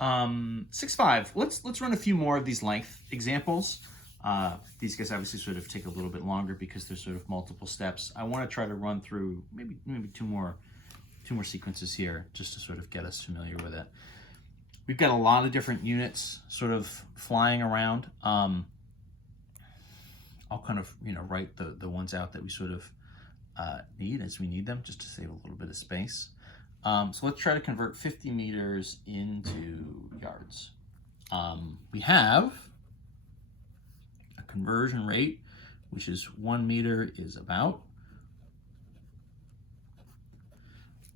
6.5. Let's run a few more of these length examples. These guys obviously sort of take a little bit longer because there's sort of multiple steps. I want to try to run through maybe two more sequences here just to sort of get us familiar with it. We've got a lot of different units sort of flying around. I'll kind of write the ones out that we sort of need as we need them, just to save a little bit of space. So let's try to convert 50 meters into yards. We have a conversion rate, which is 1 meter is about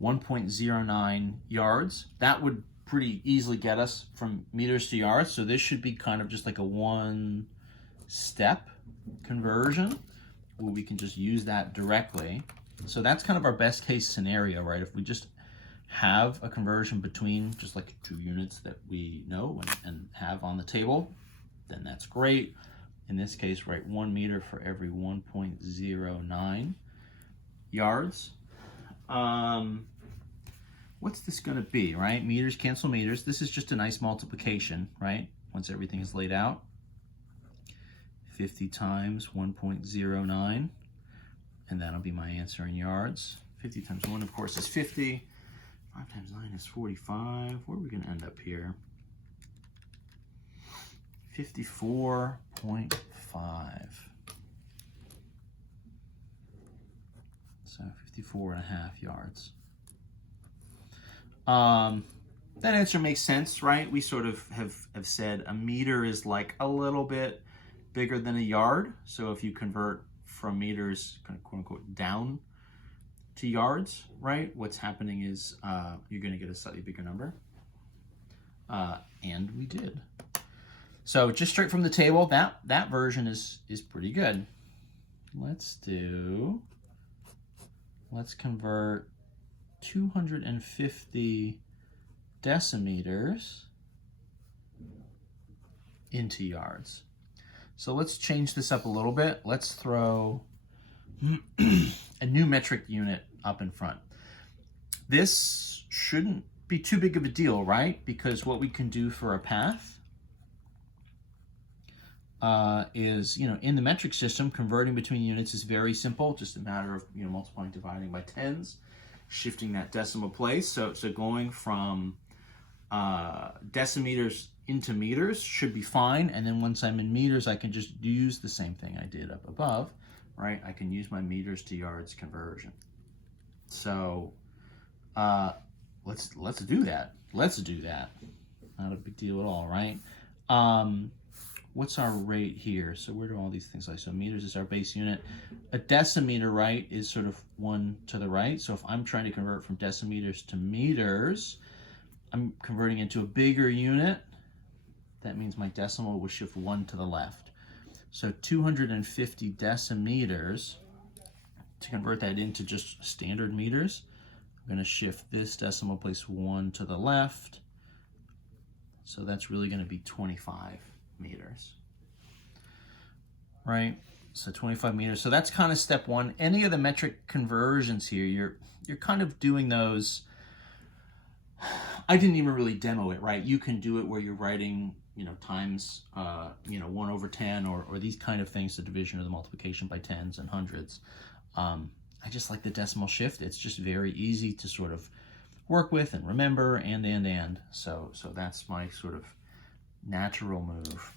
1.09 yards. That would pretty easily get us from meters to yards. So this should be kind of just like a one-step conversion where we can just use that directly. So that's kind of our best case scenario, right? If we just have a conversion between just like two units that we know and have on the table, then that's great. In this case, right, 1 meter for every 1.09 yards. What's this going to be, right? Meters cancel meters. This is just a nice multiplication, right? Once everything is laid out. 50 times 1.09, and that'll be my answer in yards. 50 times 1, of course, is 50. 5 times 9 is 45. Where are we going to end up here? 54.5. So 54.5 yards. That answer makes sense, right? We sort of have said a meter is like a little bit bigger than a yard. So if you convert from meters, kind of quote unquote, down to yards, right? What's happening is you're going to get a slightly bigger number. And we did. So just straight from the table, that version is pretty good. Let's convert 250 decimeters into yards. So let's change this up a little bit. Let's throw a new metric unit up in front. This shouldn't be too big of a deal, right? Because what we can do for a path is, in the metric system, converting between units is very simple. Just a matter of, multiplying, dividing by tens, shifting that decimal place. So going from decimeters into meters should be fine. And then once I'm in meters, I can just use the same thing I did up above, right? I can use my meters to yards conversion. So let's do that. Let's do that. Not a big deal at all, right? What's our rate here? So where do all these things lie? So meters is our base unit. A decimeter, right, is sort of 1 to the right. So if I'm trying to convert from decimeters to meters, I'm converting into a bigger unit. That means my decimal will shift 1 to the left. So 250 decimeters, to convert that into just standard meters, I'm going to shift this decimal place 1 to the left. So that's really going to be 25 meters, right? So 25 meters. So that's kind of step one. Any of the metric conversions here, you're kind of doing those. I didn't even really demo it, right? You can do it where you're writing, times, 1 over 10 or these kind of things, the division or the multiplication by tens and hundreds. I just like the decimal shift. It's just very easy to sort of work with and remember and. So that's my sort of natural move.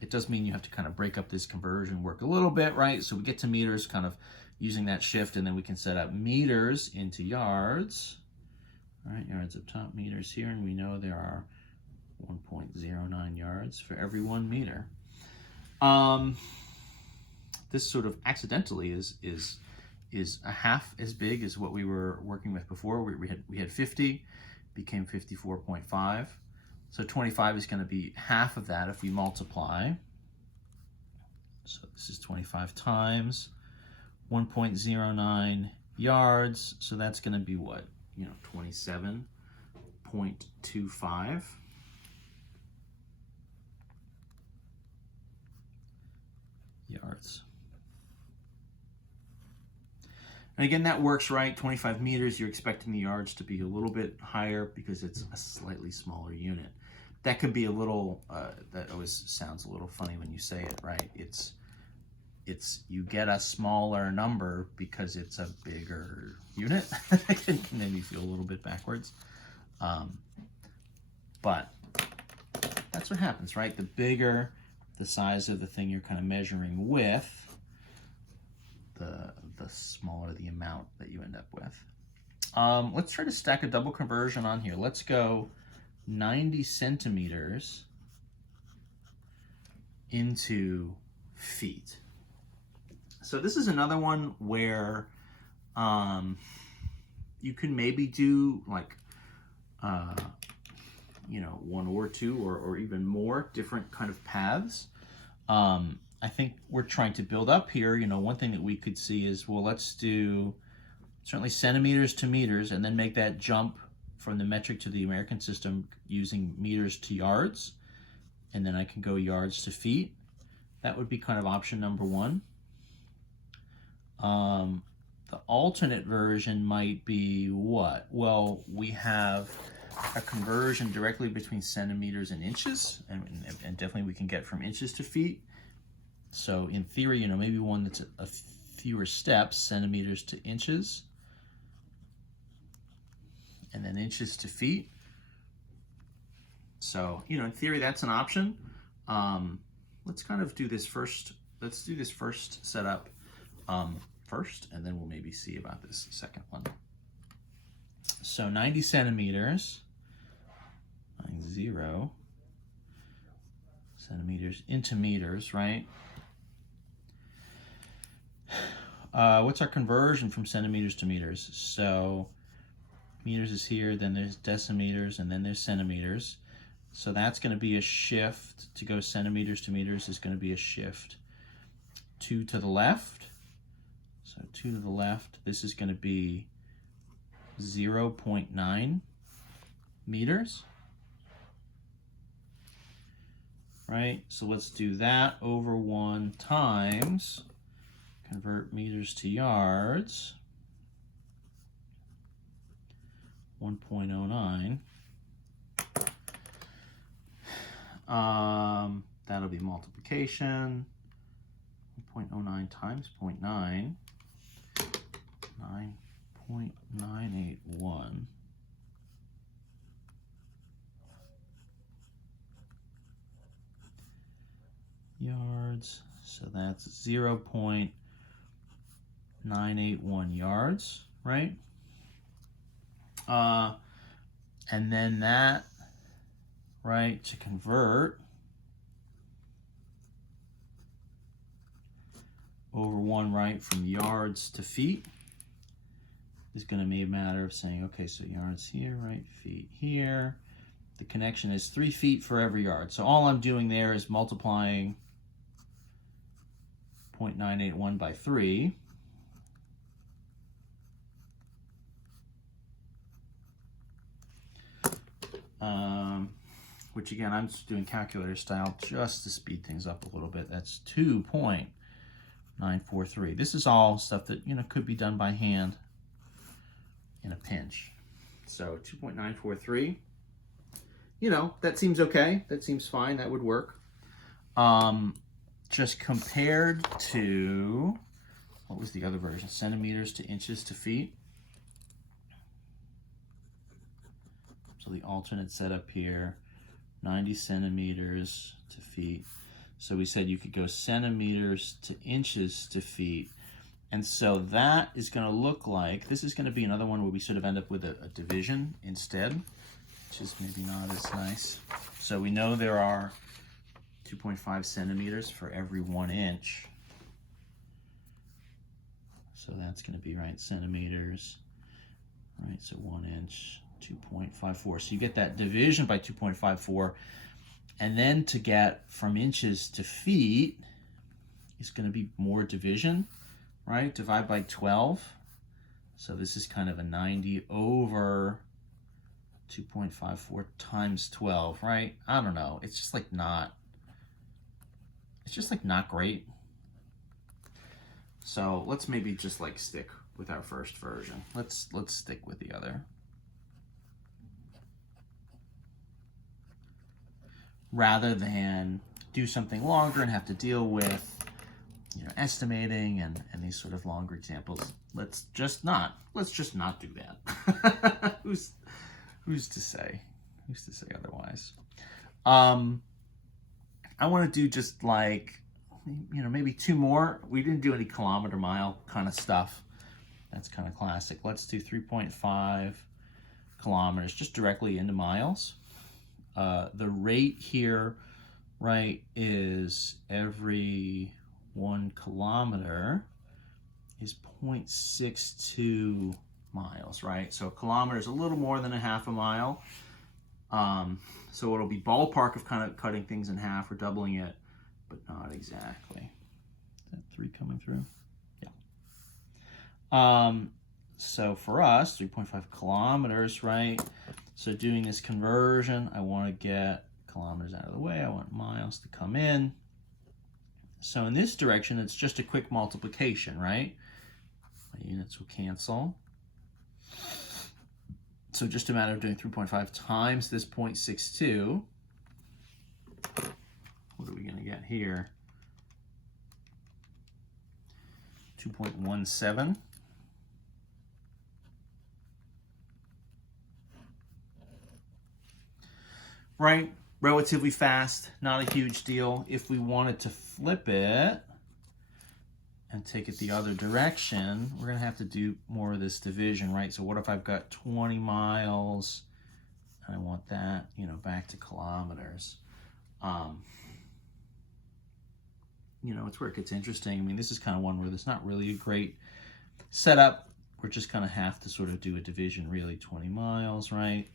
It does mean you have to kind of break up this conversion work a little bit, right? So we get to meters kind of using that shift, and then we can set up meters into yards. All right, yards up top, meters here, and we know there are 1.09 yards for every 1 meter. This sort of accidentally is a half as big as what we were working with before. We had 50, became 54.5. So 25 is going to be half of that if we multiply. So this is 25 times 1.09 yards. So that's going to be what? 27.25 yards. And again, that works, right? 25 meters, you're expecting the yards to be a little bit higher because it's a slightly smaller unit. That could be a little, that always sounds a little funny when you say it, right? It's you get a smaller number because it's a bigger unit. It can maybe feel a little bit backwards. But that's what happens, right? The bigger the size of the thing you're kind of measuring with, the smaller the amount that you end up with. Let's try to stack a double conversion on here. Let's go 90 centimeters into feet. So this is another one where you can maybe do like, you know, one or two or even more different kind of paths. I think we're trying to build up here. You know, one thing that we could see is, well, let's do certainly centimeters to meters and then make that jump from the metric to the American system using meters to yards. And then I can go yards to feet. That would be kind of option number one. The alternate version might be what? Well, we have a conversion directly between centimeters and inches, and definitely we can get from inches to feet. So in theory, you know, maybe one that's a fewer steps, centimeters to inches, and then inches to feet. So, you know, in theory, that's an option. Let's kind of do this first. Let's do this first setup first, and then we'll maybe see about this second one. So 90 centimeters, 0 centimeters into meters, right? What's our conversion from centimeters to meters? So meters is here, then there's decimeters, and then there's centimeters. So that's going to be a shift. To go centimeters to meters is going to be a shift 2 to the left. So 2 to the left, this is going to be 0.9 meters. Right? So let's do that over 1 times, convert meters to yards, 1.09. That'll be multiplication, 1.09 times 0.9, 9.981. Yards, so that's 0.981 yards, right? And then that, right, to convert over 1, right, from yards to feet is going to be a matter of saying, okay, so yards here, right, feet here. The connection is 3 feet for every yard. So all I'm doing there is multiplying 0.981 by 3. Which again, I'm just doing calculator style just to speed things up a little bit. That's 2.943. This is all stuff that, you know, could be done by hand in a pinch. So 2.943. You know, that seems okay. That seems fine. That would work. Just compared to, what was the other version? Centimeters to inches to feet. So the alternate setup here, 90 centimeters to feet. So we said you could go centimeters to inches to feet. And so that is going to look like, this is going to be another one where we sort of end up with a division instead, which is maybe not as nice. So we know there are 2.5 centimeters for every 1 inch. So that's going to be, right, centimeters, right, so 1 inch, 2.54. So you get that division by 2.54. And then to get from inches to feet is going to be more division, right? Divide by 12. So this is kind of a 90 over 2.54 times 12, right? I don't know. It's just like not great. So let's maybe just like stick with our first version. Let's stick with the other. Rather than do something longer and have to deal with, you know, estimating and these sort of longer examples, let's just not do that. Who's to say? Who's to say otherwise? I want to do just like, you know, maybe 2 more. We didn't do any kilometer mile kind of stuff. That's kind of classic. Let's do 3.5 kilometers just directly into miles. The rate here, right, is every 1 kilometer is 0.62 miles, right? So a kilometer is a little more than a half a mile. So it'll be ballpark of kind of cutting things in half or doubling it, but not exactly. Is that 3 coming through? Yeah. So for us, 3.5 kilometers, right? So doing this conversion, I want to get kilometers out of the way. I want miles to come in. So in this direction, it's just a quick multiplication, right? My units will cancel. So just a matter of doing 3.5 times this 0.62. What are we going to get here? 2.17. Right? Relatively fast, not a huge deal. If we wanted to flip it and take it the other direction, we're going to have to do more of this division, right? So what if I've got 20 miles and I want that, you know, back to kilometers? You know, it's where it gets interesting. I mean, this is kind of one where there's not really a great setup. We're just going to have to sort of do a division, really. 20 miles, right?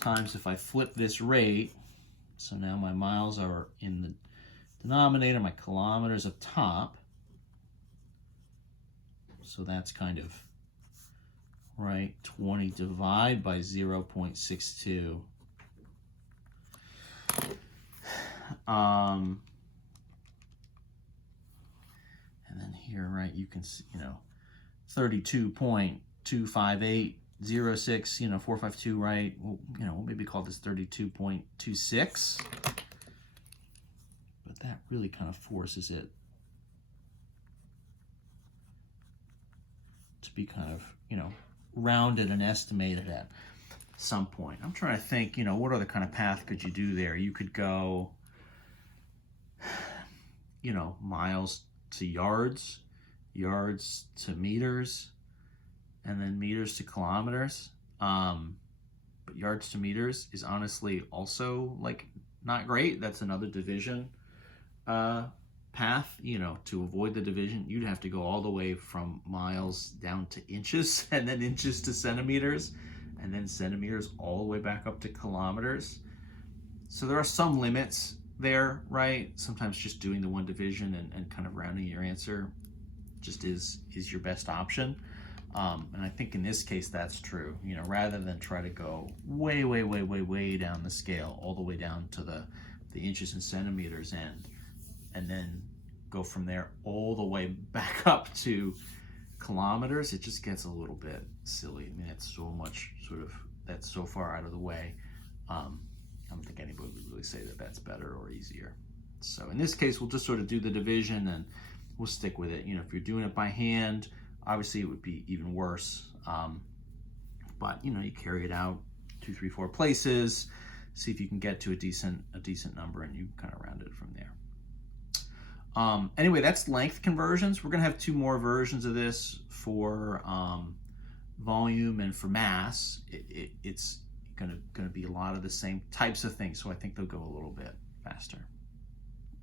Times if I flip this rate, so now my miles are in the denominator, my kilometers up top. So that's kind of, right, 20 divided by 0.62. And then here, right, you can see, you know, 32.25806, you know, 452, right? Well, you know, we'll maybe call this 32.26. But that really kind of forces it to be kind of, you know, rounded and estimated at some point. I'm trying to think, you know, what other kind of path could you do there? You could go, you know, miles to yards, yards to meters, and then meters to kilometers. But yards to meters is honestly also like not great. That's another division path. You know, to avoid the division, you'd have to go all the way from miles down to inches, and then inches to centimeters, and then centimeters all the way back up to kilometers. So there are some limits there, right? Sometimes just doing the one division and kind of rounding your answer just is your best option. And I think in this case that's true. You know, rather than try to go way down the scale, all the way down to the inches and centimeters end, and then go from there all the way back up to kilometers, it just gets a little bit silly. I mean, it's so much sort of, that's so far out of the way. I don't think anybody would really say that that's better or easier. So in this case, we'll just sort of do the division and we'll stick with it. You know, if you're doing it by hand, obviously it would be even worse. But you know, you carry it out 2, 3, 4 places, see if you can get to a decent number, and you kind of round it from there. Anyway, that's length conversions. We're gonna have 2 more versions of this for volume and for mass. It's gonna be a lot of the same types of things, so I think they'll go a little bit faster.